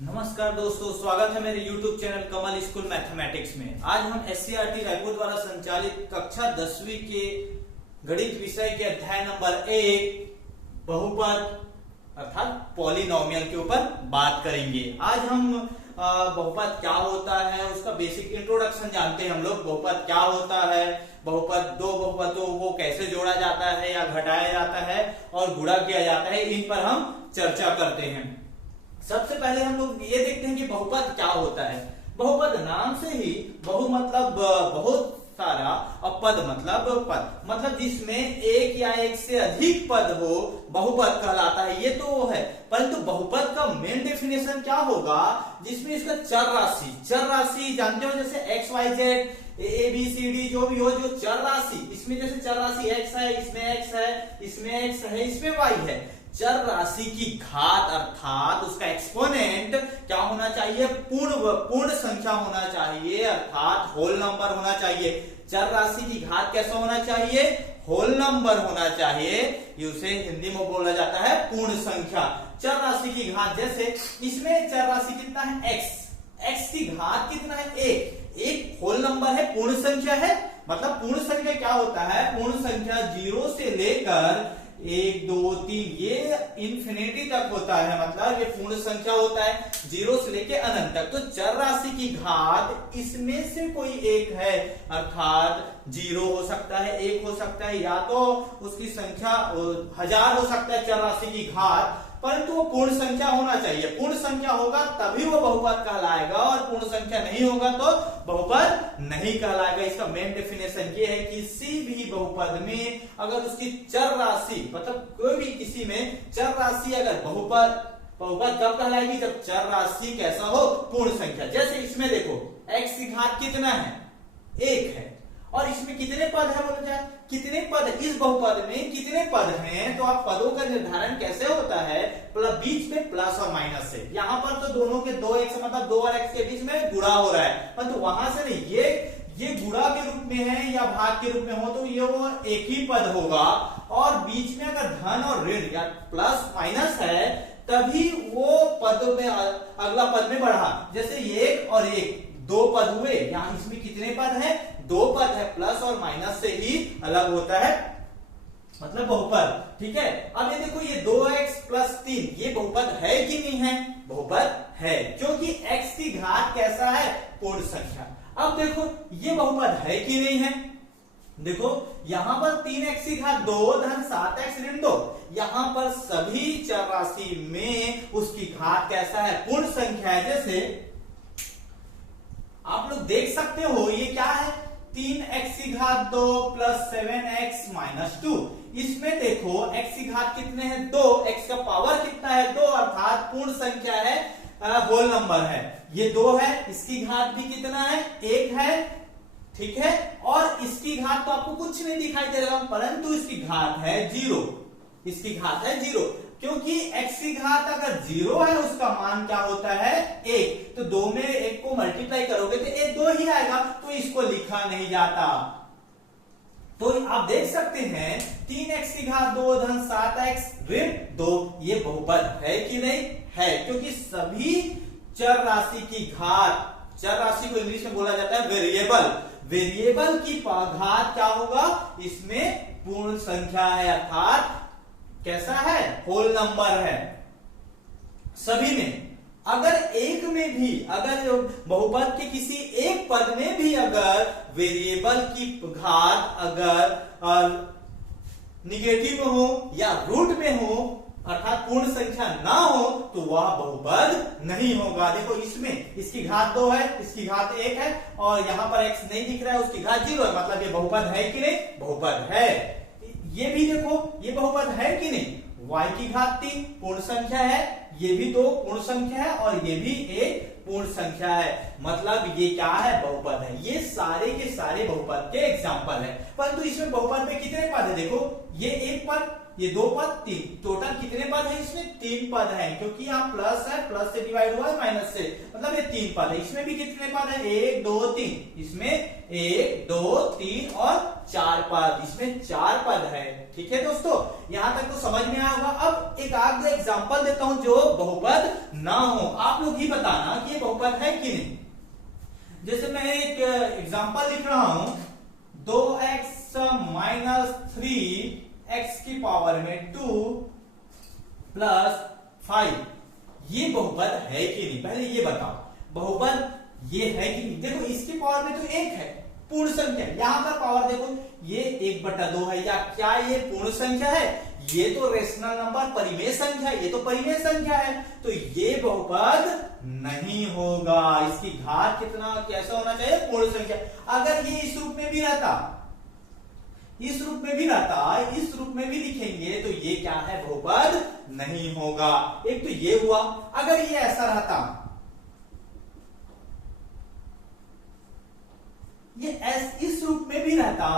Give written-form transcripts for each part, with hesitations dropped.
नमस्कार दोस्तों, स्वागत है मेरे YouTube चैनल कमल स्कूल मैथमेटिक्स में। आज हम SCERT रायपुर द्वारा संचालित कक्षा 10वीं के गणित विषय के अध्याय नंबर 1 बहुपद अर्थात पॉलिनोमियल के ऊपर बात करेंगे। आज हम बहुपद क्या होता है उसका बेसिक इंट्रोडक्शन जानते हैं। हम लोग बहुपद क्या होता है, बहुपद दो बहुपदों को कैसे जोड़ा जाता है या घटाया जाता है और गुणा किया जाता है, इन पर हम चर्चा करते हैं। सबसे पहले हम लोग ये देखते हैं कि बहुपद क्या होता है। बहुपद नाम से ही बहु मतलब बहुत सारा और पद मतलब जिसमें एक या एक से अधिक पद हो बहुपद कहलाता है। ये तो है, परंतु बहुपद का मेन डेफिनेशन क्या होगा जिसमें इसका चर राशि जानते हो, जैसे X Y Z A B C D जो भी हो, जो चर राशि, इसमें जैसे चर राशि एक्स है, इसमें एक्स है, इसमें एक्स है, इसमें वाई है। चर राशि की घात अर्थात उसका एक्सपोनेंट क्या होना चाहिए, पूर्ण संख्या होना चाहिए अर्थात होल नंबर होना चाहिए। चर राशि की घात कैसा होना चाहिए, होल नंबर होना चाहिए। उसे हिंदी में बोला जाता है पूर्ण संख्या। चर राशि की घात, जैसे इसमें चर राशि कितना है एक्स की घात कितना है एक होल नंबर है, पूर्ण संख्या है। मतलब पूर्ण संख्या क्या होता है, पूर्ण संख्या 0 से लेकर 1 2 3 ये इंफिनिटी तक होता है। मतलब ये पूर्ण संख्या होता है 0 से लेके अनंत तक। तो चर राशि की घात इसमें से कोई एक है अर्थात 0 हो सकता है, 1 हो सकता है, या तो उसकी संख्या 1000 हो सकता है चर राशि की घात, परंतु वो पूर्ण संख्या होना चाहिए। पूर्ण संख्या होगा तभी वो बहुपद कहलाएगा और पूर्ण संख्या नहीं होगा तो बहुपद नहीं कहलाएगा। इसका मेन डेफिनेशन ये है कि किसी भी बहुपद में अगर उसकी चर राशि मतलब कोई भी किसी में चर राशि अगर बहुपद कब कहलाएगी, जब चर राशि कैसा हो, पूर्ण संख्या। जैसे इसमें देखो x की घात कितना है, 1 है, और इसमें कितने पद है बोला जाए, कितने पद है इस बहुपद में, कितने पद हैं। तो आप पदों का निर्धारण कैसे होता है, बीच में प्लस और माइनस से। यहां पर तो दोनों के 2x मतलब 2 और x के बीच में गुणा हो रहा है, परंतु वहां से नहीं, ये गुणा के रूप में है या भाग के रूप में हो तो ये वो एक ही पद होगा। और बीच में अगर धन और ऋण या प्लस माइनस है तभी वो पद में अगला पद में बढ़ा। जैसे 1 और 1 2 पद हुए, यहाँ इसमें कितने पद है, 2 पद है। प्लस और माइनस से ही अलग होता है मतलब बहुपद। ठीक है, अब ये देखो ये 2x प्लस 3 ये बहुपद है कि नहीं है, बहुपद है, क्योंकि x की घात कैसा है, पूर्ण संख्या। अब देखो ये बहुपद है कि नहीं है, देखो यहां पर 3x की घात 2 धन 7x ऋण 2, यहां पर सभी चर राशि में उसकी घात कैसा है, पूर्ण संख्या है। जैसे आप लोग देख सकते हो ये क्या है, 3x की घात 2 प्लस 7x माइनस 2। इसमें देखो x की घात कितने हैं, 2, x का पावर कितना है, 2 अर्थात पूर्ण संख्या है, होल नंबर है। ये 2 है, इसकी घात भी कितना है, 1 है। ठीक है, और इसकी घात तो आपको कुछ नहीं दिखाई दे रहा, परंतु इसकी घात है 0, इसकी घात है 0, क्योंकि x की घात अगर 0 है उसका मान क्या होता है, 1। तो 2 में 1 को मल्टीप्लाई करोगे तो 1 2 ही आएगा, तो इसको लिखा नहीं जाता। तो आप देख सकते हैं 3x की घात 2 धन 7x ऋण 2 ये बहुपद है कि नहीं है, क्योंकि सभी चर राशि की घात, चर राशि को इंग्लिश में बोला जाता है वेरिएबल की घात क्या होगा, इसमें पूर्ण संख्या है अर्थात कैसा है, होल नंबर है सभी में। अगर एक में भी, अगर बहुपद के किसी एक पद में भी अगर वेरिएबल की घात अगर निगेटिव हो या रूट में हो अर्थात पूर्ण संख्या ना हो तो वह बहुपद नहीं होगा। देखो इसमें इसकी घात 2 है, इसकी घात 1 है, और यहां पर x नहीं दिख रहा है, उसकी घात 0 है, मतलब ये बहुपद है कि नहीं, बहुपद है। ये भी देखो ये बहुपद है कि नहीं, y की घात 3 पूर्ण संख्या है, ये भी 2 पूर्ण संख्या है, और ये भी एक पूर्ण संख्या है, मतलब ये क्या है, बहुपद है। ये सारे के सारे बहुपद के एग्जाम्पल है। परंतु इसमें बहुपद में कितने पद है, देखो ये एक पद, ये दो पद, तीन, टोटल कितने पद है इसमें, तीन पद है, क्योंकि यहाँ प्लस है, प्लस से डिवाइड हुआ है माइनस से, मतलब ये तीन पद है। इसमें भी कितने पद है, एक दो तीन, इसमें एक दो तीन और चार पद, इसमें चार पद है। ठीक है दोस्तों, यहां तक तो समझ में आया होगा। अब एक आध एग्जांपल देता हूं जो बहुपद ना हो, आप लोग ही बताना कि ये बहुपद है कि नहीं। जैसे मैं एक एग्जांपल लिख रहा हूं, 2x माइनस 3x की पावर में 2 प्लस 5, ये बहुपद है कि नहीं, पहले ये बताओ बहुपद ये है कि नहीं। देखो इसकी पावर में तो एक है, पूर्ण संख्या, यहां पर पावर देखो ये 1/2 है, या क्या ये पूर्ण संख्या है, ये तो रेशनल नंबर परिमेय संख्या, ये तो परिमेय संख्या है, तो ये बहुपद नहीं होगा। इसकी घात कितना कैसा होना चाहिए, पूर्ण संख्या। अगर ये इस रूप में भी रहता, इस रूप में भी रहता, इस रूप में भी लिखेंगे तो ये क्या है, बहुपद नहीं होगा। एक तो ये हुआ। अगर ये ऐसा रहता, ये इस रूप में भी रहता,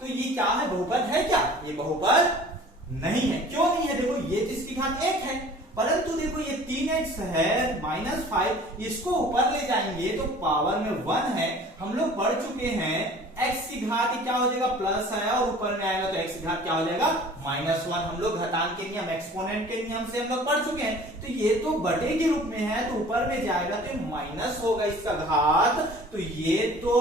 तो ये क्या है, बहुपद है क्या, ये बहुपद नहीं है। क्यों नहीं है, देखो ये इसकी घात एक है, परंतु देखो ये 3x है माइनस 5, इसको ऊपर ले जाएंगे तो पावर में 1 है। हम लोग पढ़ चुके हैं x की घात क्या हो जाएगा, प्लस है, और ऊपर में आएगा तो x की घात क्या हो जाएगा, -1। हम लोग घातांक के नियम, एक्सपोनेंट के नियम से हम लोग पढ़ चुके हैं। तो ये तो बटे के रूप में है, तो ऊपर में जाएगा तो ये माइनस होगा इसका घात, तो ये तो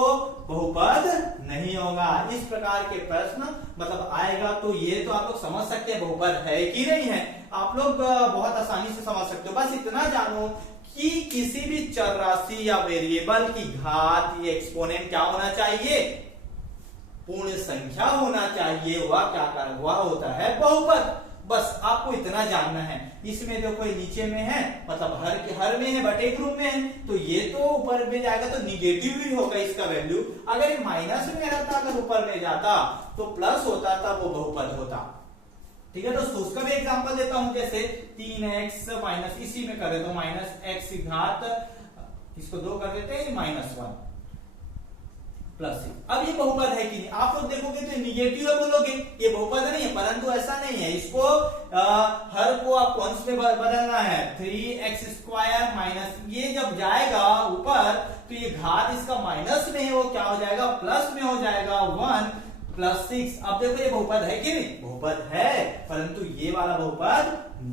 बहुपद नहीं होगा। इस प्रकार के प्रश्न मतलब आएगा, तो ये तो आप लोग समझ सकते हैं बहुपद है कि नहीं है। आप लोग बहुत आसानी से समझ सकते हो। बस इतना जानो कि किसी भी चर राशि या वेरिएबल की घात, ये एक्सपोनेंट क्या होना चाहिए, पूर्ण संख्या होना चाहिए। वह क्या कर, वह होता है बहुपद। बस आपको इतना जानना है। इसमें जो कोई नीचे में है, मतलब हर में है, बटे के रूप में है, तो ये तो ऊपर में जाएगा तो निगेटिव ही होगा इसका वैल्यू। अगर ये माइनस में रहता, अगर ऊपर में जाता तो प्लस होता, तब वो बहुपद होता। ठीक है दोस्तों, उसका भी एग्जांपल देता हूं। जैसे 3x माइनस, इसी में कर देता हूं, माइनस x की घात, इसको 2 कर देते हैं, -1 प्लस 6। अब ये बहुपद है कि नहीं, आप लोग देखोगे तो निगेटिव है, बोलोगे ये बहुपद नहीं है, परंतु ऐसा नहीं है। इसको हर को आप अंश में बदलना है। 3x² माइनस, ये जब जाएगा ऊपर तो ये घात इसका माइनस में है, वो क्या हो जाएगा, प्लस में हो जाएगा, 1 प्लस 6। अब देखो ये बहुपद है कि नहीं, बहुपद है, परंतु ये वाला बहुपद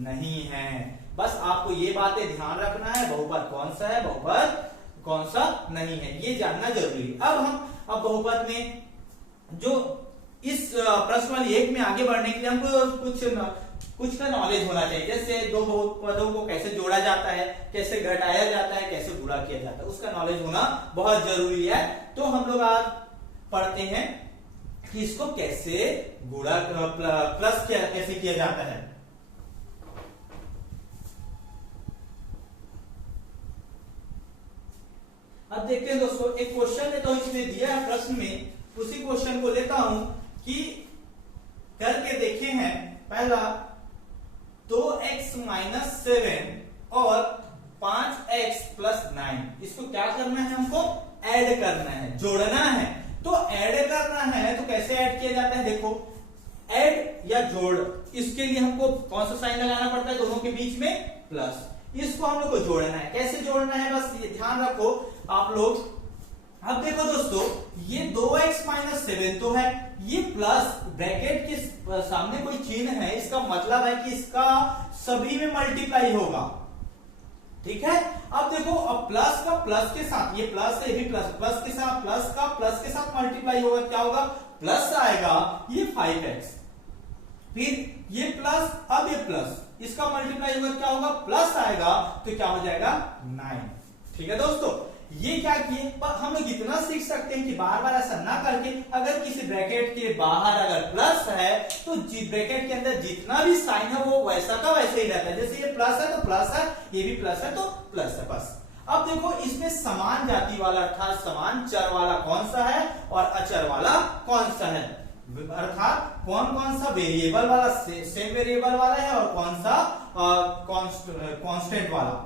नहीं है। बस आपको ये बातें ध्यान रखना है, बहुपद कौन सा है, बहुपद कौन सा नहीं है, ये जानना जरूरी है। अब बहुपद में जो इस प्रश्न वाली एक में आगे बढ़ने के लिए हमको कुछ का नॉलेज होना चाहिए। जैसे दो बहुपदों को कैसे जोड़ा जाता है, कैसे घटाया जाता है, कैसे गुणा किया जाता है, उसका नॉलेज होना बहुत जरूरी है। तो हम लोग आज पढ़ते हैं कि इसको कैसे गुणा प्लस कैसे किया जाता है। अब देखते हैं दोस्तों, एक क्वेश्चन है तो इसमें दिया है प्रश्न में, उसी क्वेश्चन को लेता हूं कि करके देखे हैं। पहला 2x माइनस 7 और 5x प्लस 9, इसको क्या करना है, हमको ऐड करना है, जोड़ना है। तो ऐड करना है तो कैसे ऐड किया जाता है, देखो ऐड या जोड़, इसके लिए हमको कौन सा साइन लगाना पड़ता है, दोनों के बीच में प्लस। इसको हम लोग को जोड़ना है, कैसे जोड़ना है, बस ये ध्यान रखो आप लोग। अब देखो दोस्तों, ये 2x माइनस 7 तो है, ये प्लस ब्रैकेट के सामने कोई चिन्ह है, इसका मतलब है कि इसका सभी में मल्टीप्लाई होगा। ठीक है, अब देखो, अब प्लस का प्लस के साथ, ये प्लस है, ये भी प्लस, प्लस के साथ प्लस का प्लस के साथ मल्टीप्लाई होगा, क्या होगा, प्लस आएगा, ये 5x, फिर ये प्लस, अब ये प्लस, इसका मल्टीप्लाई होगा, क्या होगा, प्लस आएगा, तो क्या हो जाएगा, 9। ठीक है दोस्तों, ये क्या किए, पर हम लोग इतना सीख सकते हैं कि बार बार ऐसा ना करके, अगर किसी ब्रैकेट के बाहर अगर प्लस है तो ब्रैकेट के अंदर जितना भी साइन है वो वैसा का वैसे ही रहता है। जैसे ये प्लस है तो प्लस है, ये भी प्लस है तो प्लस है, बस। अब देखो, इसमें समान जाति वाला अर्थात समान चर वाला कौन सा है और अचर वाला कौन सा है, अर्थात कौन कौन सा वेरिएबल वाला सेम वेरिएबल वाला है और कौन सा कांस्टेंट वाला।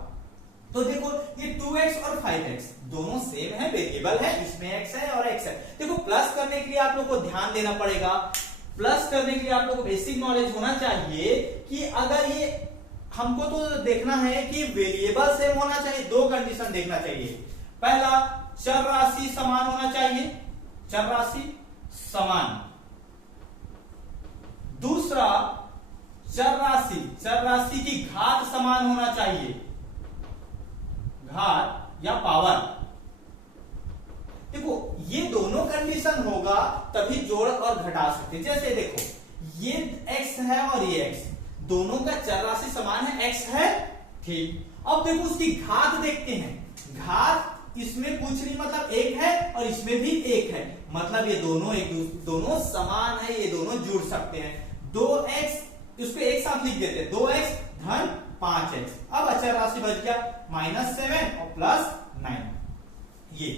तो देखो ये 2x और 5x दोनों सेम है, वेरिएबल है, इसमें x है और x है। देखो प्लस करने के लिए आप लोग को ध्यान देना पड़ेगा, प्लस करने के लिए आप लोग को बेसिक नॉलेज होना चाहिए कि अगर ये हमको तो देखना है कि वेरिएबल सेम होना चाहिए, दो कंडीशन देखना चाहिए। पहला, चर राशि समान होना चाहिए, चर राशि समान। दूसरा, चर राशि की घात समान होना चाहिए, घात या पावर। देखो ये दोनों कंडीशन होगा तभी जोड़ और घटा सकते हैं। जैसे देखो ये x है और ये x, दोनों का चर राशि समान है, x है, ठीक। अब देखो उसकी घात देखते हैं, घात इसमें कुछ नहीं, मतलब एक है और इसमें भी एक है, मतलब ये दोनों समान है, ये दोनों जुड़ सकते हैं। 2x, इसको एक साथ लिख देते हैं, 2x धन 5x। अब अचर राशि बच गया -7 और +9। ये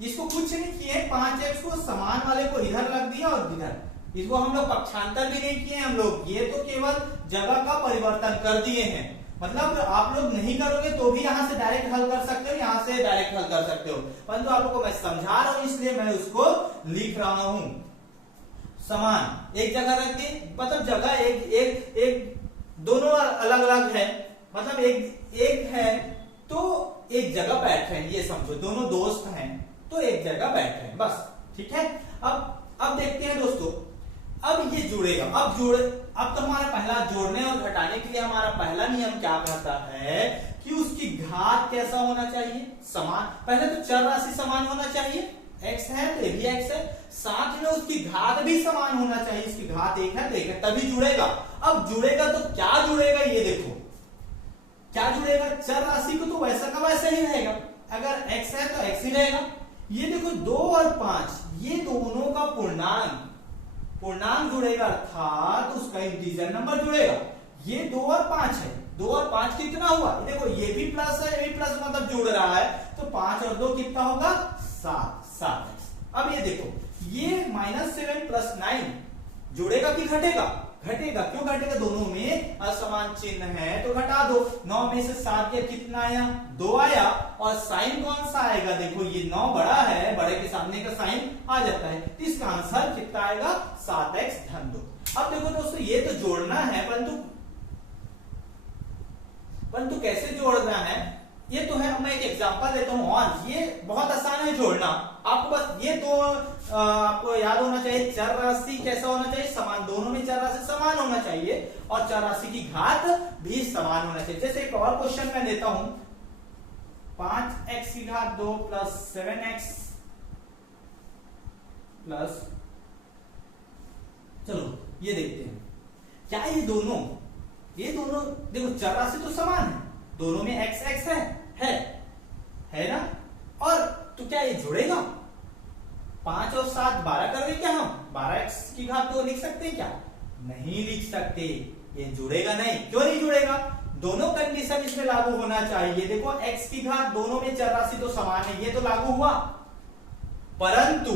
इसको कुछ नहीं किए, 5x को समान वाले को इधर रख दिया और इधर, इसको हम लोग पक्षांतर भी नहीं किए हम लोग, ये तो केवल जगह का परिवर्तन कर दिए हैं। मतलब आप लोग नहीं करोगे तो भी यहां से डायरेक्ट हल कर सकते हो, यहां से डायरेक्ट हल कर सकते हो, परंतु आप लोगों को मैं समझा रहा हूं इसलिए मैं उसको लिख रहा हूं। समान एक जगह रख दी, मतलब जगह एक दोनों अलग अलग है, मतलब एक है तो एक जगह बैठ रहे हैं, ये समझो दोनों दोस्त हैं तो एक जगह बैठ रहे हैं, बस ठीक है। अब देखते हैं दोस्तों, अब ये जुड़ेगा, अब तो हमारा पहला जोड़ने और घटाने के लिए हमारा पहला नियम क्या कहता है कि उसकी घात कैसा होना चाहिए, समान। पहले तो चर राशि समान होना चाहिए, x है तो ये भी x है, साथ में उसकी घात भी समान होना चाहिए, इसकी घात 1 है तो 1 है, तभी जुड़ेगा। अब जुड़ेगा तो क्या जुड़ेगा, ये देखो क्या जुड़ेगा, चर राशि को तो वैसा का वैसा ही रहेगा, अगर x है तो x ही रहेगा। ये देखो 2 और 5 ये दोनों का पूर्णांक जुड़ेगा, अर्थात उसका इंटीजर नंबर जुड़ेगा। ये 2 और 5 है, 2 और 5 कितना हुआ, देखो ये भी प्लस है, ये भी प्लस, मतलब जुड़ रहा है, तो 5 और 2 कितना होगा, 7। अब ये देखो ये -7 + 9 जुड़ेगा कि घटेगा, घटेगा। क्यों घटेगा, दोनों में असमान चिन्ह है तो घटा दो। 9 में से 7 के कितना आया, 2 आया, और साइन कौन सा आएगा, देखो ये 9 बड़ा है, बड़े के सामने का साइन आ जाता है, तो इसका आंसर कितना आएगा, 7x धन 2। अब देखो दोस्तों ये तो जोड़ना है, परंतु कैसे जोड़ना है ये तो है, मैं एक एग्जांपल देता हूं। और ये बहुत आसान है जोड़ना, आपको बस ये दो आपको याद होना चाहिए, चर राशि कैसा होना चाहिए, समान, दोनों में चर राशि समान होना चाहिए और चर राशि की घात भी समान होना चाहिए। जैसे एक और क्वेश्चन मैं देता हूं, 5x की घात 2 + 7x प्लस, चलो ये देखते हैं क्या ये दोनों देखो चर राशि तो समान है, दोनों में x है ना, और तो क्या ये जुड़ेगा, 5 और 7 12 कर दे क्या हम, 12x की घात 2 लिख सकते हैं क्या, नहीं लिख सकते, ये जुड़ेगा नहीं। क्यों नहीं जुड़ेगा, दोनों कंडीशन इसमें लागू होना चाहिए। देखो x की घात, दोनों में चर राशि तो समान है, ये तो लागू हुआ, परंतु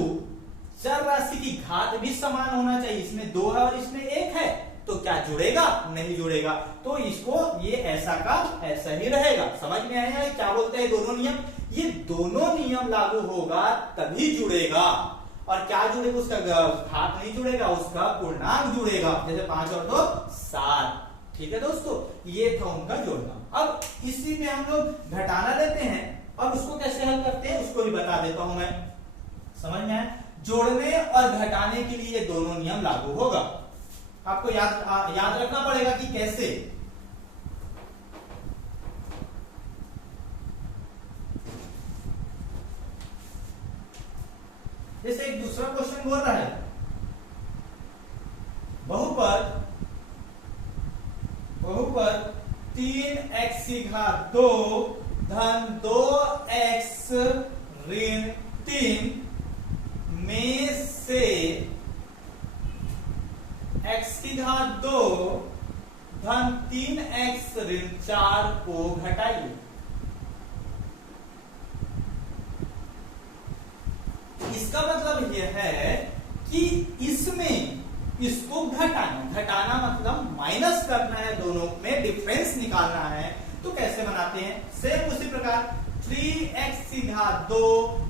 चर राशि की घात भी समान होना चाहिए, इसमें 2 है और इसमें 1 है, तो क्या जुड़ेगा, नहीं जुड़ेगा। तो इसको ये ऐसा का ऐसा ही रहेगा। समझ में आया है क्या बोलते हैं दोनों नियम, ये दोनों नियम लागू होगा तभी जुड़ेगा। और क्या जुड़ेगा, उसका घात नहीं जुड़ेगा, उसका पूर्णांक जुड़ेगा, जैसे 5 और 2 7। ठीक है दोस्तों, ये था उनका जोड़ना। अब इसी में हम लोग घटाना लेते हैं और उसको कैसे हल करते हैं उसको भी बता देता हूं मैं, समझ में आया। जोड़ने और घटाने के लिए ये दोनों नियम लागू होगा, आपको याद रखना पड़ेगा कि कैसे। जैसे एक दूसरा क्वेश्चन बोल रहा है, बहुपद 3x की घात 2 धन 2x ऋण 3 में से x की घात 2 धन 3x ऋण 4 को घटाइए। इसका मतलब यह है कि इसमें इसको घटाना मतलब माइनस करना है, दोनों में डिफरेंस निकालना है। तो कैसे बनाते हैं, सेम उसी प्रकार 3x की घात 2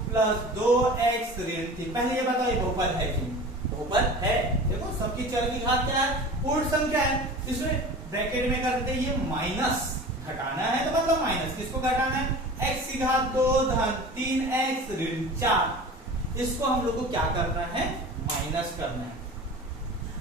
प्लस 2x ऋण 3। पहले ये बताओ ये बहुपद है कि बहुपद है। देखो सबकी चर की घात क्या है, पूर्ण संख्या है, इसमें ब्रैकेट में कर देते हैं, ये माइनस घटाना है तो मतलब माइनस, किसको घटाना है, x की घात 2 धन 3x ऋण 4। इसको हम लोग को क्या करना है, माइनस करना है।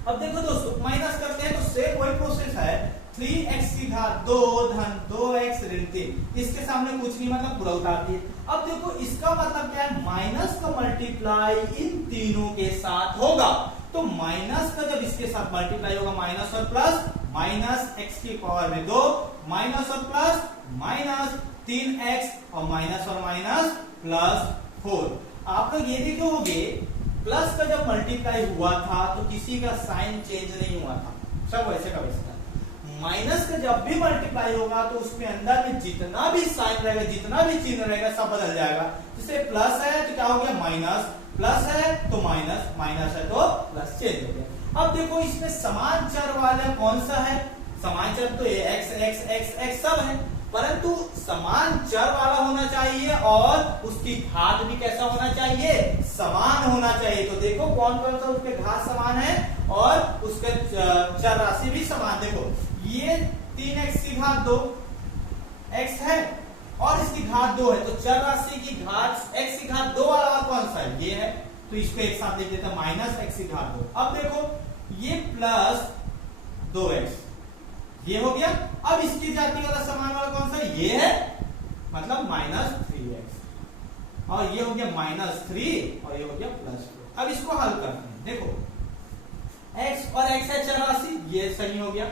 अब देखो दोस्तों माइनस करते हैं तो सेम वही प्रोसेस है, 3x की घात 2 धन 2x ऋण 3, इसके सामने कुछ नहीं मतलब पूरा उतार दिए। अब देखो इसका मतलब क्या है, माइनस का मल्टीप्लाई इन तीनों के साथ होगा, तो माइनस का जब इसके साथ मल्टीप्लाई होगा, माइनस और प्लस, माइनस x की पावर में 2, माइनस और प्लस माइनस 3x और माइनस प्लस 4। आप लोग ये देखे होंगे प्लस का जब मल्टीप्लाई हुआ था तो किसी का साइन चेंज नहीं हुआ था, सब वैसे का वैसे था। माइनस का जब भी मल्टीप्लाई होगा तो उसमें अंदर में जितना भी साइन रहेगा, जितना भी चिन्ह रहेगा, सब बदल जाएगा। जैसे प्लस है तो क्या हो गया माइनस, प्लस है तो माइनस, माइनस है तो प्लस, चेंज हो गया। अब देखो इसमें समान चर वाला कौन सा है, समान चर तो ये x सब है, परंतु समान चर वाला होना चाहिए और उसकी घात भी कैसा होना चाहिए, समान होना चाहिए। तो देखो कौन कौन सा उसके घात समान है और उसके चर राशि भी समान। देखो ये 3x की घात 2 x है और इसकी घात 2 है, तो चर राशि की घात x की घात 2 वाला कौन सा है, ये है, तो इसको एक साथ लिख देते हैं माइनस x की घात 2। अब देखो ये प्लस 2x ये हो गया। अब इसकी जाति वाला समान वाला कौन सा, ये है, मतलब माइनस 3x, और ये हो गया माइनस 3 और ये हो गया प्लस 4। अब इसको हल करते हैं, देखो x और x है चर राशि, ये सही हो गया।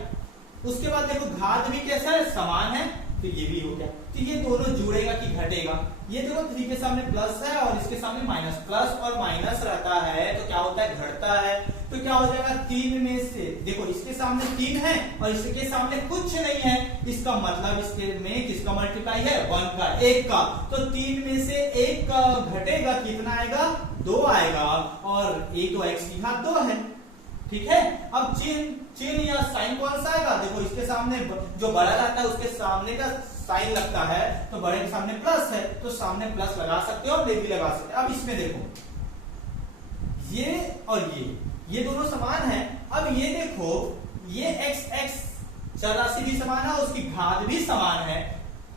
उसके बाद देखो घात भी कैसा है, समान है, तो ये भी हो गया। तो ये दोनों जुड़ेगा कि घटेगा, ये देखो 3 के सामने प्लस है और इसके सामने माइनस, प्लस और माइनस रहता है तो क्या होता है, घटता है। तो क्या हो जाएगा 3 में से, देखो इसके सामने 3 है और इसके सामने कुछ नहीं है, इसका मतलब इसके में किसका मल्टीप्लाई है, 1 का, 1 का, तो 3 में से 1 का घटेगा, कितना आएगा, 2 आएगा, और ये तो x की घात 2 है, ठीक है। अब चिन्ह या साइन कौन सा आएगा, देखो इसके सामने जो बड़ा रहता है उसके सामने का साइन लगता है, तो बड़े के सामने प्लस है तो सामने प्लस लगा सकते हो और भी लगा सकते हो। अब इसमें देखो ये और ये दोनों समान है। अब ये देखो ये x चर राशि भी समान है, उसकी घात भी समान है,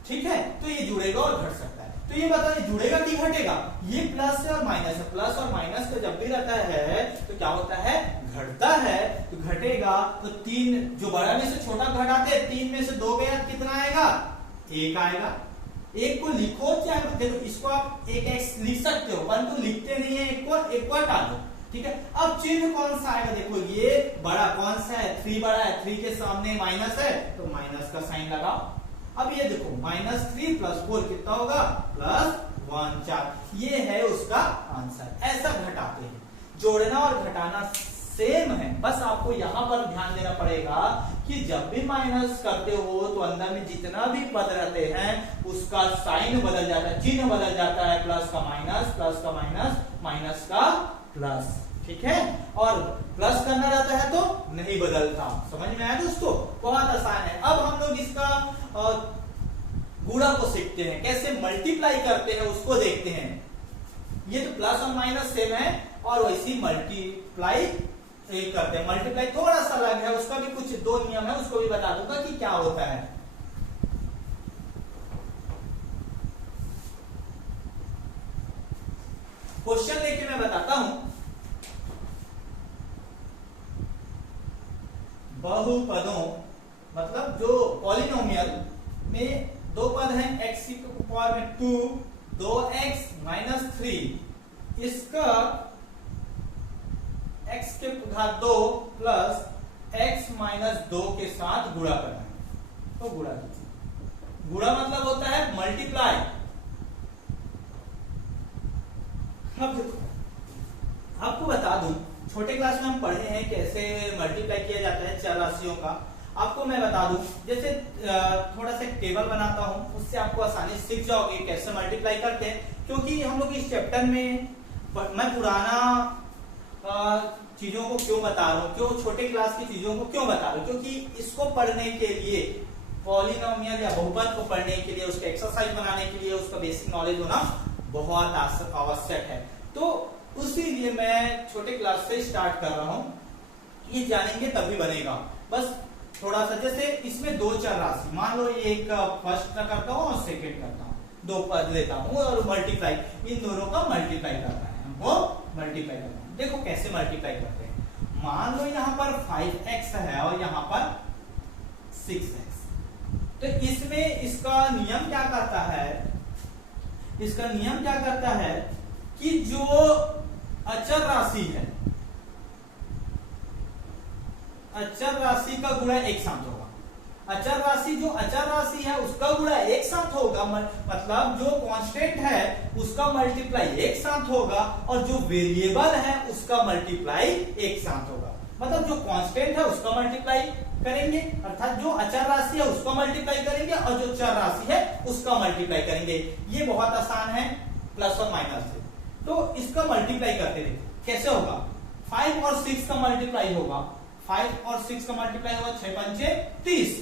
ठीक है, तो ये जुड़ेगा और घट सकता है। तो ये बताओ ये जुड़ेगा कि घटेगा, ये प्लस है और माइनस है, प्लस और माइनस का जब भी रहता है तो क्या होता है, घटता है, तो घटेगा। तो 3 जो बड़ा में से छोटा घटाते हैं, 3 में से 2 गया कितना आएगा, 1 आएगा। 1 को लिखो चाहे, देखो इसको आप एक x लिख सकते हो परंतु लिखते नहीं है, 1 को हटा दो, ठीक है। अब चिन्ह कौन सा आएगा, देखो ये बड़ा कौन सा है, 3 बड़ा है, 3 के सामने माइनस है तो माइनस का साइन लगाओ। अब ये देखो माइनस 3 प्लस 4 कितना होगा, प्लस 1 4, ये है उसका आंसर। ऐसा घटाते हैं, जोड़ना और घटाना सेम है, बस आपको यहां पर ध्यान देना पड़ेगा कि जब भी माइनस करते हो तो अंदर में जितना भी पद रहते हैं उसका साइन बदल जाता है, चिन्ह बदल जाता है, प्लस का माइनस, प्लस का माइनस, माइनस का प्लस, ठीक है। और प्लस करना रहता है तो नहीं बदलता। समझ में आया दोस्तों, बहुत आसान है। अब हम लोग इसका गुणा को सीखते हैं, कैसे मल्टीप्लाई करते हैं उसको देखते हैं। ये तो प्लस और माइनस सेम है और वैसी मल्टीप्लाई करते हैं। मल्टीप्लाई थोड़ा सा अलग है, उसका भी कुछ 2 नियम है, उसको भी बता दूंगा कि क्या होता है। क्वेश्चन लेके मैं बताता हूं। बहुपदों मतलब जो पॉलिनोमियल में 2 पद हैं, x की पावर में 2, 2x माइनस 3, इसका x के घात 2 प्लस x माइनस 2 के साथ गुणा करना है, तो गुणा कीजिए। गुणा मतलब होता है मल्टीप्लाई। अब आपको बता दूं, छोटे क्लास में हम पढ़े हैं कैसे मल्टीप्लाई किया जाता है चर राशियों का। आपको मैं बता दूं, जैसे थोड़ा सा टेबल बनाता हूं, उससे आपको आसानी से सीख जाओगे कैसे मल्टीप्लाई करते हैं। क्योंकि हम लोग इस चैप्टर में मैं पुराना चीजों को क्यों बता रहा हूँ, क्यों छोटे क्लास की चीजों को क्यों बता रहा हूँ, क्योंकि इसको पढ़ने के लिए पॉलिनोमियल या बहुपद को पढ़ने के लिए, उसके एक्सरसाइज बनाने के लिए उसका बेसिक नॉलेज होना बहुत आवश्यक है। तो उसी लिए मैं छोटे क्लास से स्टार्ट कर रहा हूँ, ये जानेंगे तभी बनेगा। बस थोड़ा सा, जैसे इसमें दो चर राशि, मान लो ये एक फर्स्ट का करता हूँ और सेकंड करता हूँ, दो पद लेता हूँ और मल्टीप्लाई, इन दोनों का मल्टीप्लाई करना है हमको, मल्टीप्लाई करना है। देखो कैसे मल्टीप्लाई करते हैं। मान लो यहाँ पर 5x है और यहाँ पर 6x, तो इसमें इसका नियम क्या करता है, इसका नियम क्या करता है कि जो अचर राशि है, अचर राशि का गुणा एक साथ होगा। अचर राशि, जो अचर राशि है उसका गुणा एक साथ होगा, मतलब जो कांस्टेंट है उसका मल्टीप्लाई एक साथ होगा, और जो वेरिएबल है उसका मल्टीप्लाई एक साथ होगा। मतलब जो कांस्टेंट है उसका मल्टीप्लाई करेंगे, अर्थात जो अचर राशि है उसका मल्टीप्लाई करेंगे, और जो चर राशि है उसका मल्टीप्लाई करेंगे। ये बहुत आसान है, प्लस और माइनस से। तो इसका मल्टीप्लाई करते रहे, कैसे होगा, 5 और 6 का मल्टीप्लाई होगा, 5 और 6 का मल्टीप्लाई होगा 6 पंचे 30,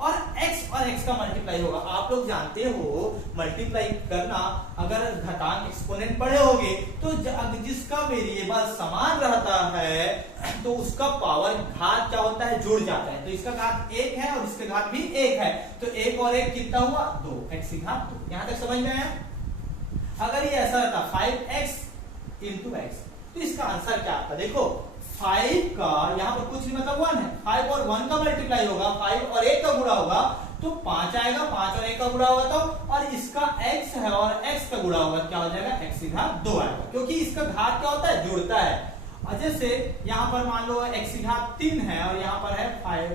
और x और x का मल्टीप्लाई होगा। आप लोग जानते हो मल्टीप्लाई करना, अगर घातांक एक्सपोनेंट पढ़े होगे तो जिसका वेरिएबल समान रहता है तो उसका पावर घात क्या होता है, जुड़ जाता है। तो इसका घात 1 है और इसका घात भी 1 है, तो 1 और 1 कितना हुआ, 2, x की घात 2। यहां तक समझ में आया। अगर ये ऐसा रहता 5x इंटू x, तो इसका आंसर क्या आता, देखो 5 का यहाँ पर कुछ नहीं, मतलब 1 है, 5 और 1 का मल्टीप्लाई होगा, 5 और 1 का गुणा होगा तो 5 आएगा, 5 और 1 का गुणा होगा तो, और इसका x है और x का गुणा होगा, क्या हो जाएगा, x की घात 2 आएगा, क्योंकि इसका घात क्या होता है, जुड़ता है। और जैसे यहाँ पर मान लो x की घात 3 है और यहाँ पर है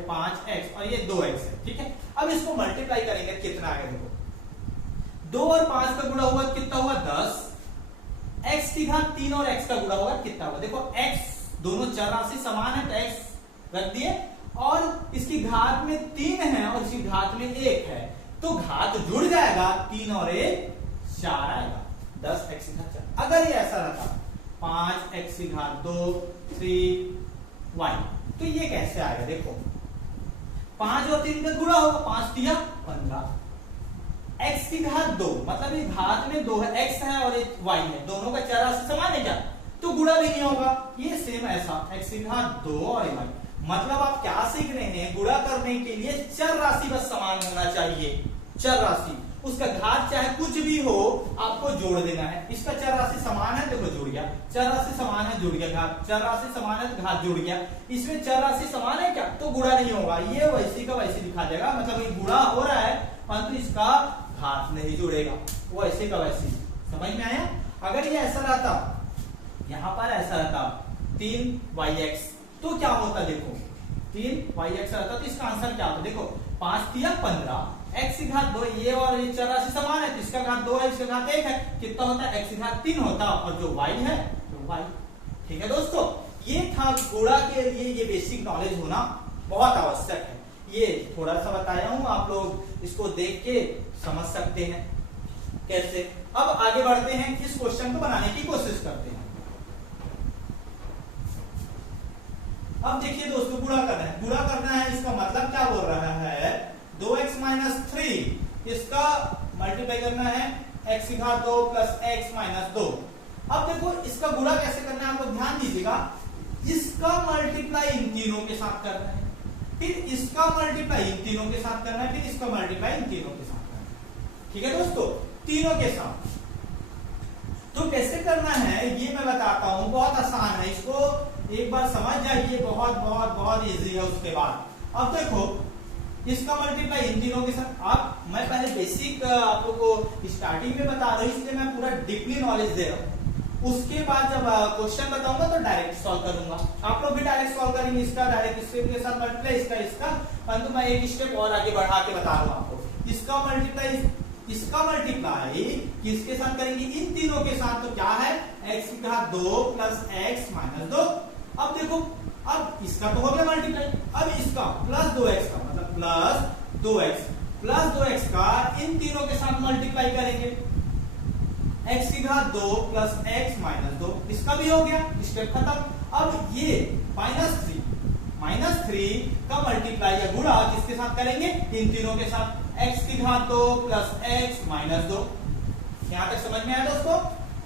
5x और ये 2x है, ठीक है। अब इसको मल्टीप्लाई करेंगे, कितना आएगा, देखो 2 और 5 का गुणा हुआ कितना हुआ, 10, x की घात 3 और x का गुणा होगा कितना होगा, देखो x दोनों चर राशि समान है तो x रख दिए, और इसकी घात में 3 है और इसकी घात में 1 है, तो घात जुड़ जाएगा, 3 और 1 4 आएगा, 10x की घात 4। अगर ये ऐसा रहता 5x की घात 2 3y, तो ये कैसे आएगा, देखो 5 और 3 का गुणा होगा, 5 3 15, x की घात 2, मतलब ये घात में 2 है, x है और y है, दोनों का चर राशि समान है क्या, तो गुणा भी नहीं होगा। ये सेम ऐसा x की घात 2 और y, मतलब आप क्या सीख रहे हैं, गुणा करने के लिए चर राशि बस समान होना चाहिए, चर राशि, उसका घात चाहे कुछ भी हो आपको जोड़ देना है। इसका चर राशि समान है, देखो जुड़ गया, चर राशि समान है जुड़ गया, घात चर राशि समान है तो घात जुड़ गया। इसमें चर राशि समान है क्या, तो गुणा नहीं होगा, ये वैसी का वैसी दिखा देगा, मतलब ये गुणा हो रहा है परंतु इसका घात नहीं जुड़ेगा, वो ऐसे का वैसी। समझ में आया। अगर ये ऐसा रहता, यहां पर ऐसा रहता 3yx, तो क्या होता, देखो 3yx रहता तो इसका आंसर क्या होता, देखो 5 3 15, x की घात 2, ये और ये चर राशि समान है तो इसका घात 2 है, इसका घात 1 है, कितना होता है, x की घात 3 होता, और जो y है तो y। ठीक है दोस्तों, ये था गुणा के लिए ये बेसिक नॉलेज होना बहुत आवश्यक है। ये थोड़ा सा बताया हूं, आप लोग इसको देख के समझ सकते हैं कैसे। अब आगे बढ़ते हैं, इस क्वेश्चन को बनाने की कोशिश करते हैं। अब देखिए दोस्तों, गुणा करना है, गुणा करना है, इसका मतलब क्या बोल रहा है, 2x माइनस 3, इसका मल्टीप्लाई करना है x की घात 2 प्लस x माइनस 2। अब देखो इसका गुणा कैसे करना है, आप लोग ध्यान दीजिएगा, इसका मल्टीप्लाई इन तीनों के साथ करना है, फिर इसका मल्टीप्लाई इन तीनों के साथ करना है, फिर इसका मल्टीप्लाई इन तीनों के साथ करना है। ठीक है दोस्तों, तीनों के साथ। तो कैसे करना है ये मैं बताता हूं, बहुत आसान है, इसको एक बार समझ जाइए, बहुत बहुत बहुत इजी है। उसके बाद अब देखो इसका मल्टीप्लाई इन तीनों के साथ, आप मैं पहले बेसिक आप लोगों को स्टार्टिंग में बता रहा हूं, इसलिए मैं पूरा डीपली नॉलेज दे रहा हूं। उसके बाद जब क्वेश्चन बताऊंगा तो डायरेक्ट सॉल्व करूंगा, आप लोग भी डायरेक्ट सॉल्व करेंगे, इसका डायरेक्ट स्टेप के साथ मल्टीप्लाई, इसका, परंतु मैं एक स्टेप और आगे बढ़ा के बता रहा हूं आपको। इसका मल्टीप्लाई किसके साथ करेंगे, इन तीनों के साथ, तो क्या है, x की घात 2 प्लस x माइनस 2। अब देखो, अब इसका तो हो गया मल्टीप्लाई, अब इसका प्लस 2x का, मतलब प्लस 2x का इन तीनों के साथ मल्टीप्लाई करेंगे, x की घात 2 प्लस x माइनस 2, इसका भी हो गया, स्टेप खत्म। अब ये -3 -3 का मल्टीप्लाई या गुणा किसके साथ करेंगे, इन तीनों के साथ, x की घात 2 प्लस x -2। यहां तक समझ में आया दोस्तों।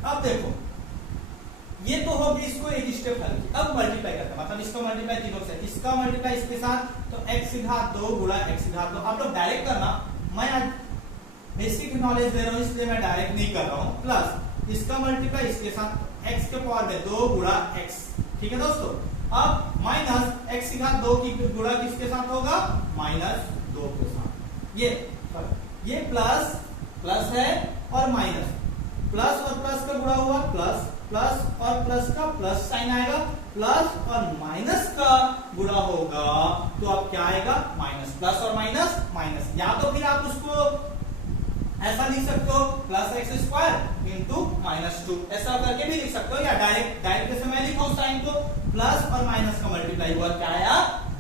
अब देखो ये तो होगी, इसको एक स्टेप हल किया, अब मल्टीप्लाई करते हैं, मतलब इसको मल्टीप्लाई तीनों से, इसका मल्टीप्लाई इसके साथ, तो x की घात 2 गुणा x की घात 2। आप लोग डायरेक्ट करना, मैं आज बेसिक नॉलेज दे रहा हूं इसलिए मैं डायरेक्ट नहीं कर रहा हूं, प्लस इसका मल्टीप्लाई इसके साथ, x के पावर में 2 गुणा x, ठीक है दोस्तों। अब माइनस x की घात 2 की गुणा किसके साथ होगा, -2 के साथ, ये प्लस प्लस है और माइनस, प्लस और प्लस का गुणा हुआ प्लस, प्लस और प्लस का प्लस साइन आएगा, प्लस और माइनस का गुणा होगा तो अब क्या आएगा, माइनस, प्लस और माइनस माइनस, या तो फिर आप उसको ऐसा लिख सकते हो प्लस एक्स स्क्वायर इंटू -2, ऐसा करके भी लिख सकते हो, या डायरेक्ट जैसे मैं लिखा हूं साइन को, प्लस और माइनस का मल्टीप्लाई हुआ क्या आया,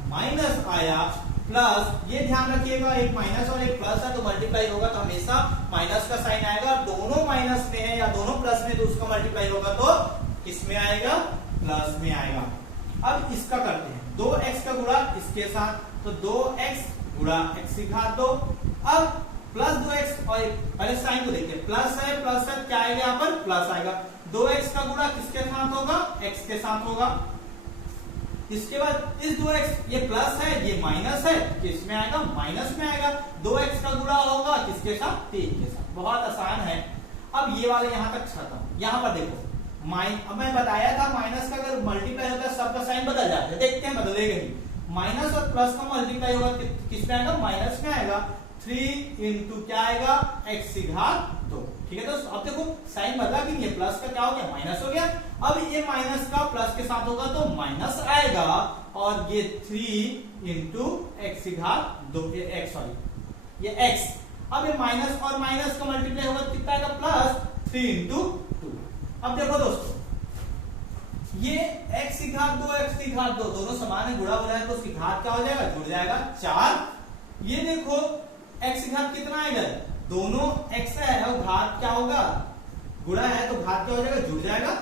माइनस आया, प्लस, ये ध्यान रखिएगा एक माइनस और एक प्लस है तो मल्टीप्लाई होगा तो हमेशा माइनस का साइन आएगा, दोनों माइनस में है या दोनों प्लस में तो उसका मल्टीप्लाई होगा तो किसमें आएगा, प्लस में आएगा। अब इसका करते हैं, 2x का गुणा इसके साथ, तो 2x गुणा x की घात 2, अब प्लस 2x, और पहले साइन को देखिए, प्लस है क्या आएगा यहाँ पर, प्लस आएगा, 2x का गुणा किसके साथ होगा, x के साथ होगा, इसके बाद इस 2x, ये प्लस है ये माइनस है, किसमें आएगा, माइनस में आएगा, 2x का गुणा होगा किसके साथ, 3 के साथ, बहुत आसान है। अब ये वाले यहां तक खत्म, यहां पर देखो अब मैं बताया था माइनस का अगर मल्टीप्लाई होता है सबका साइन बदल जाता है, देखते हैं बदलेगा ही, माइनस और प्लस का मल्टीप्लाई होगा किसमें आएगा, माइनस में आएगा, 3 इंटू क्या आएगा, x की घात 2, ठीक है दोस्तों। अब देखो साइन बदला कि नहीं, प्लस का क्या हो गया, माइनस हो गया, अब ये माइनस का प्लस के साथ होगा तो माइनस आएगा, और ये 3 इंटू x की घात 2, ये x, अब ये माइनस और माइनस का मल्टीप्लाई होगा कितना आएगा, प्लस 3 इंटू 2। अब देखो दोस्तों ये x की घात 2 x की घात 2 दोनों समान है, गुणा हो रहा है तो उसकी घात क्या हो जाएगा, जुड़ जाएगा 4। ये देखो x की घात कितना आएगा, दोनों x है और घात क्या होगा, गुणा है तो घात क्या हो जाएगा, जुड़ जाएगा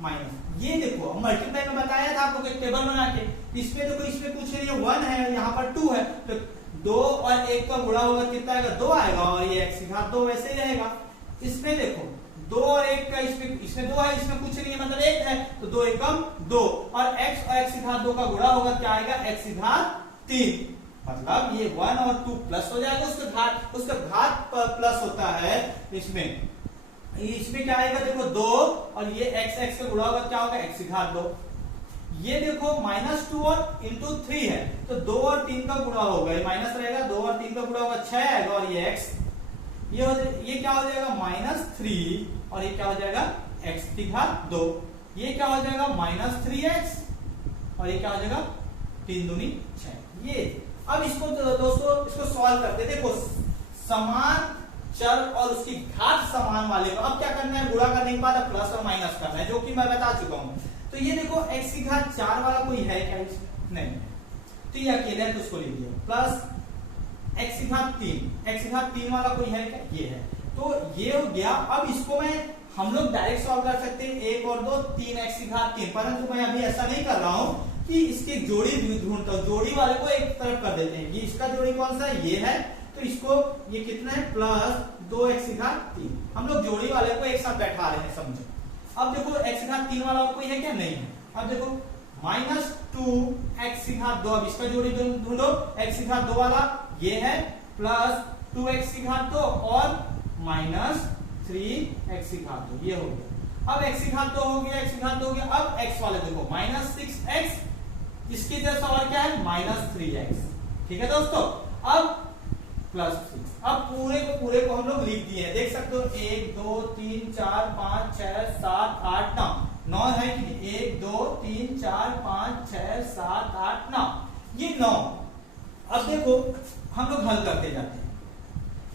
माइनस। ये देखो मल्टीप्लाई में बताया था आपको एक टेबल बना के, इसमें देखो इसमें कुछ नहीं है, 1 है यहाँ पर 2 है, तो 2 और 1 का गुणा होगा कितना आएगा, 2 आएगा, और ये x की घात 2 वैसे ही रहेगा। इसमें देखो 2 और 1 का, इसमें 2 है इसमें कुछ नहीं है मतलब 1 है, तो 2 एकम 2, और x और x की घात 2 का गुणा होगा क्या आएगा, x की घात 3, मतलब ये 1 और 2 प्लस हो जाएगा, उसका घात प्लस होता है, इसमें क्या आएगा देखो 2, और ये x से गुणा होगा क्या होगा, x की घात 2। ये देखो -2 और इंटू 3 है तो 2 और 3 का गुणा होगा, ये माइनस रहेगा, 2 और 3 का गुणा होगा 6 आएगा, और ये x, ये क्या हो जाएगा -3, और ये क्या हो जाएगा x की घात 2, ये क्या हो जाएगा -3x, और ये क्या हो जाएगा 3 दूनी 6। ये अब इसको दोस्तों इसको सॉल्व करते, देखो समान चर और उसकी घात समान वाले को अब क्या करना है, गुणा करने के बाद प्लस और माइनस करना है, जो कि मैं बता चुका हूं। तो ये देखो x की घात 4 वाला कोई है क्या इसमें, नहीं, तो ये अकेले है तो उसको लिख दिया, प्लस x की घात 3 वाला कोई है क्या, ये है, तो ये हो गया। अब इसको हम लोग डायरेक्ट सॉल्व कर सकते हैं, 1 और 2 3x की घात 3, परंतु मैं अभी ऐसा नहीं कर रहा हूं कि इसकी जोड़ी ढूंढता हूं, जोड़ी वाले को एक तरफ कर देते हैं, ये इसका जोड़ी कौन सा है, ये है, तो इसको ये कितना है, प्लस 2x की घात 3, हम लोग जोड़ी वाले को एक साथ बैठा रहे हैं, समझो। अब देखो x की घात 3 वाला कोई है क्या, नहीं है। अब देखो -2x की घात 2, अब इसका जोड़ी ढूंढो, x की घात 2 वाला ये है, प्लस 2x की घात 2 और -3x की घात 2, ये हो गया। अब x की घात 2 हो गया, x की घात 2 हो गया, अब x वाले देखो -6x, इसके जैसा और क्या है -3x, ठीक है दोस्तों। अब +3, अब पूरे को हम लोग लिख दिए, देख सकते हो 1 2 3 4 5 6 7 8 9 है कि 1 2 3 4 5 6 7 8 9, ये 9। अब देखो हम लोग हल करते जाते हैं,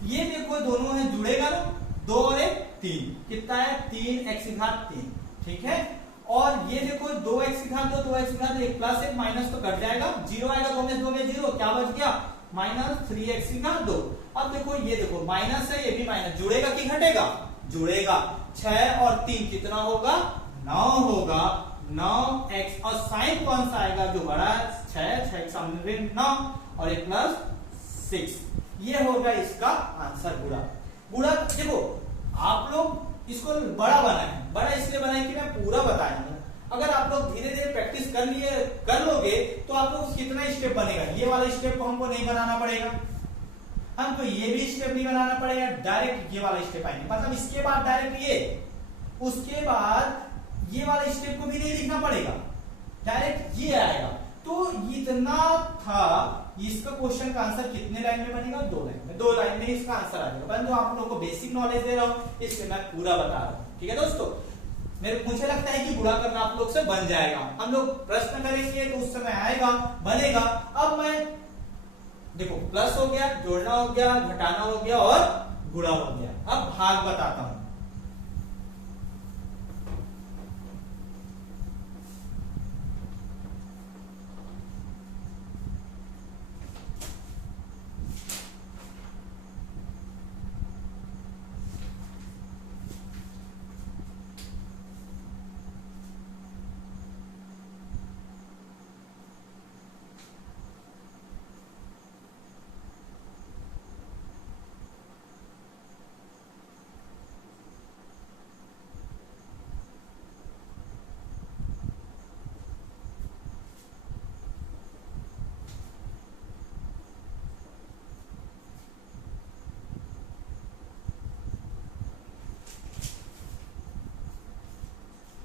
ये देखो दोनों है जुड़ेगा ना, 2 और 1 3, कितना है 3x की घात 3, ठीक है। और ये देखो 2x की घात 2 2x की घात 1 प्लस 1 माइनस तो कट जाएगा, 0 आएगा, 2 में 0, क्या बच गया -3x की घात 2। अब देखो ये देखो माइनस है, ये भी माइनस, जुड़ेगा कि घटेगा, जुड़ेगा, 6 और 3 कितना होगा 9 होगा, 9x, और साइन कौन सा आएगा, जो बड़ा 6 के सामने ऋण 9 और 1 प्लस 6, ये होगा इसका आंसर गुणा। गुणा देखो आप लोग इसको बड़ा बनाए, बड़ा इसलिए बनाए कि मैं पूरा बताया हूं। अगर आप लोग धीरे धीरे प्रैक्टिस कर लोगे तो आप लोग कितना स्टेप बनेगा, ये वाला स्टेप को हमको नहीं बनाना पड़ेगा, हमको ये भी स्टेप नहीं बनाना पड़ेगा, डायरेक्ट ये वाला स्टेप आएंगे, मतलब इसके बाद डायरेक्ट ये, उसके बाद ये वाला स्टेप को भी नहीं लिखना पड़ेगा, डायरेक्ट ये आएगा। तो इतना था, इसका क्वेश्चन का आंसर कितने लाइन में बनेगा, 2 लाइन में, 2 लाइन में इसका आंसर आ जाएगा। परंतु आप लोगों को बेसिक नॉलेज दे रहा हूं इसलिए मैं पूरा बता रहा हूं, ठीक है दोस्तों। मुझे लगता है कि गुणा करना आप लोग से बन जाएगा, हम लोग प्रश्न करेंगे तो उस समय आएगा, बनेगा। अब मैं देखो प्लस हो गया, जोड़ना हो गया, घटाना हो गया और गुणा हो गया। अब भाग बताता हूं।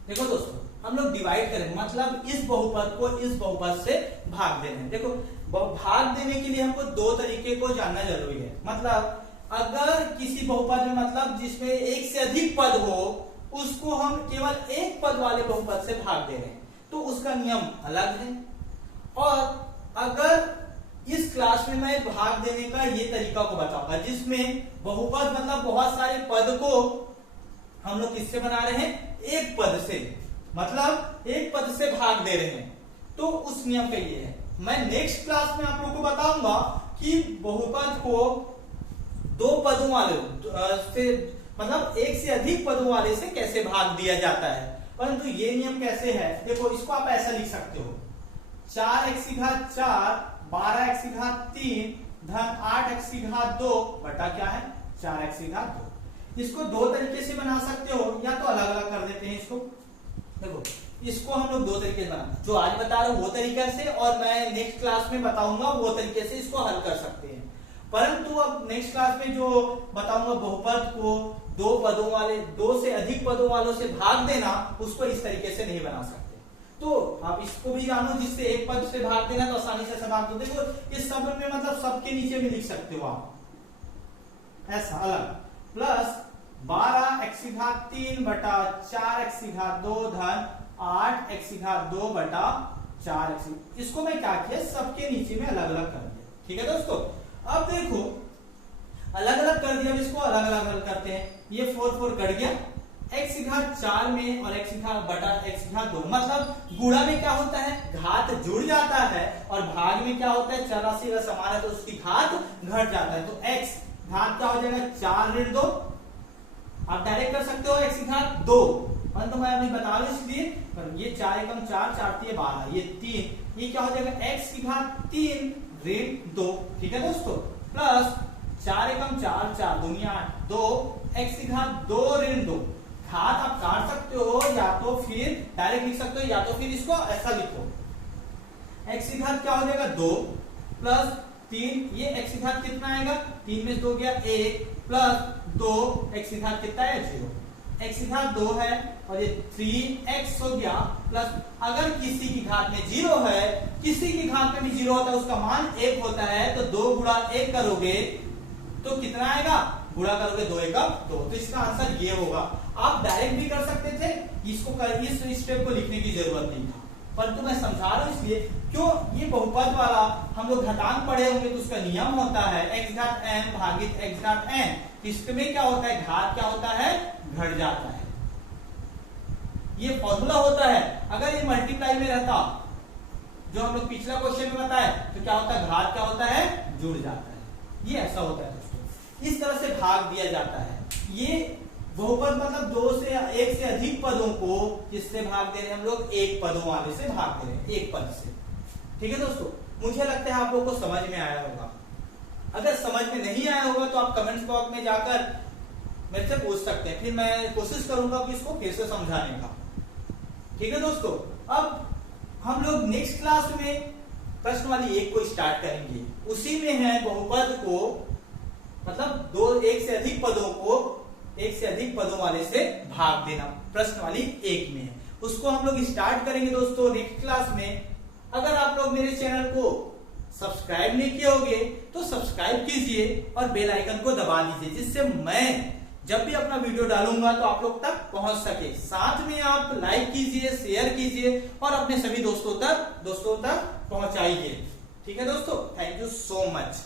देखो दोस्तों हम लोग डिवाइड करेंगे, मतलब इस बहुपद को इस बहुपद से भाग देना है। देखो भाग देने के लिए हमको 2 तरीके को जानना जरूरी है। मतलब अगर किसी बहुपद में मतलब जिसमें एक से अधिक पद हो, उसको हम केवल एक पद वाले बहुपद से भाग दे रहे हैं तो उसका नियम अलग है। और अगर इस क्लास में मैं भाग देने का ये तरीका को बताऊंगा जिसमें बहुपद मतलब बहुत सारे पद को हम लोग किससे बना रहे हैं, एक पद से, मतलब एक पद से भाग दे रहे हैं, तो उस नियम का ये है। मैं नेक्स्ट क्लास में आप लोगों को बताऊंगा कि बहुपद को 2 पदों वाले से मतलब एक से अधिक पदों वाले से कैसे भाग दिया जाता है। परंतु ये नियम कैसे है, देखो इसको आप ऐसा लिख सकते हो, 4x की घात 4 12x की घात 3 धन 8x की घात 2 बटा क्या है 4x की घात 2। इसको 2 तरीके से बना सकते हो, या तो अलग अलग कर देते हैं इसको। देखो इसको हम लोग 2 तरीके से बना, जो आज बता रहा हूं वो तरीका से, और मैं नेक्स्ट क्लास में बताऊंगा वो तरीके से इसको हल कर सकते हैं। परंतु अब नेक्स्ट क्लास में जो बताऊंगा बहुपद को 2 पदों वाले 2 से अधिक पदों वालों से भाग देना, उसको इस तरीके से नहीं बना सकते। तो आप इसको भी जानो, जिससे एक पद से भाग देना तो आसानी से भाग दो। देखो इस सब में मतलब सबके नीचे भी लिख सकते हो आप ऐसा अलग, प्लस 12x की घात 3 बटा 4x की घात 2 धन 8x की घात 2 बटा 4x। इसको मैं क्या किया, सबके नीचे में अलग अलग कर दिया। ठीक है दोस्तों, अब देखो अलग अलग कर दिया, इसको अलग अलग करते हैं। ये 4 4 कट गया, x की घात 4 में और x की घात बटा x की घात 2, मतलब गुणा में क्या होता है, घात जुड़ जाता है, और भाग में क्या होता है, चर राशि अगर समान है तो उसकी घात घट जाता है। तो x घात क्या हो जाएगा 4 ऋण 2, आप डायरेक्ट कर सकते हो x की घात 2, परंतु मैं अभी बता रहा हूं इसलिए, पर ये 4 एकम 4 4 3 12, ये 3, ये क्या हो जाएगा x की घात 3 ऋण 2। ठीक है दोस्तों, प्लस 4 एकम 4 4 दूनी 8 2 x की घात 2 ऋण 2। घात आप काट सकते हो, या तो फिर डायरेक्ट लिख सकते हो, या तो फिर इसको ऐसा लिखो, x की घात क्या हो जाएगा 2 प्लस 3, ये x की घात कितना आएगा, 3 में 2 गया 1 प्लस 2 x की घात कितना है 0, x की घात 2 है और ये 3x हो गया, प्लस अगर किसी की घात में 0 है, किसी की घात में भी 0 होता है, उसका मान 1 होता है, तो 2 गुणा 1 करोगे तो कितना आएगा, गुणा करोगे 2 एकम 2, तो इसका आंसर ये होगा। आप डायरेक्ट भी कर सकते थे, इसको इस स्टेप को लिखने की जरूरत नहीं था, परंतु मैं समझा रहा हूं इसलिए क्यों, ये बहुपद वाला हम लोग घटांक पढ़े होंगे तो उसका नियम होता है x घात m भागित x घात n। इसमें क्या होता है, घात क्या होता है, घट जाता है, ये फॉर्मूला होता है। अगर ये मल्टीप्लाई में रहता, जो हम लोग पिछला क्वेश्चन में बताया, तो क्या होता है, घात क्या होता है, जुड़ जाता है। ये ऐसा होता है दोस्तों, इस तरह से भाग दिया जाता है। ये बहुपद मतलब 2 से 1 से अधिक पदों को किससे भाग दे रहे हैं हम लोग, एक पदों वाले से भाग दे रहे हैं, एक पद से। ठीक है दोस्तों, मुझे लगता है आप लोगों को समझ में आया होगा। अगर समझ में नहीं आया होगा तो आप कमेंट्स बॉक्स में जाकर मेरे से पूछ सकते हैं, फिर मैं कोशिश करूंगा कि इसको फिर से समझाने का। ठीक है दोस्तों, अब हम लोग नेक्स्ट क्लास में प्रश्न वाली 1 को स्टार्ट करेंगे। उसी में है बहुपद को, मतलब एक से अधिक पदों वाले से भाग देना, प्रश्न वाली 1 में है, उसको हम लोग स्टार्ट करेंगे दोस्तों नेक्स्ट क्लास में। अगर आप लोग मेरे चैनल को सब्सक्राइब नहीं किए होंगे तो सब्सक्राइब कीजिए और बेल आइकन को दबा दीजिए, जिससे मैं जब भी अपना वीडियो डालूंगा तो आप लोग तक पहुंच सके। साथ में आप लाइक कीजिए, शेयर कीजिए और अपने सभी दोस्तों तक पहुंचाइए। ठीक है दोस्तों, थैंक यू सो मच।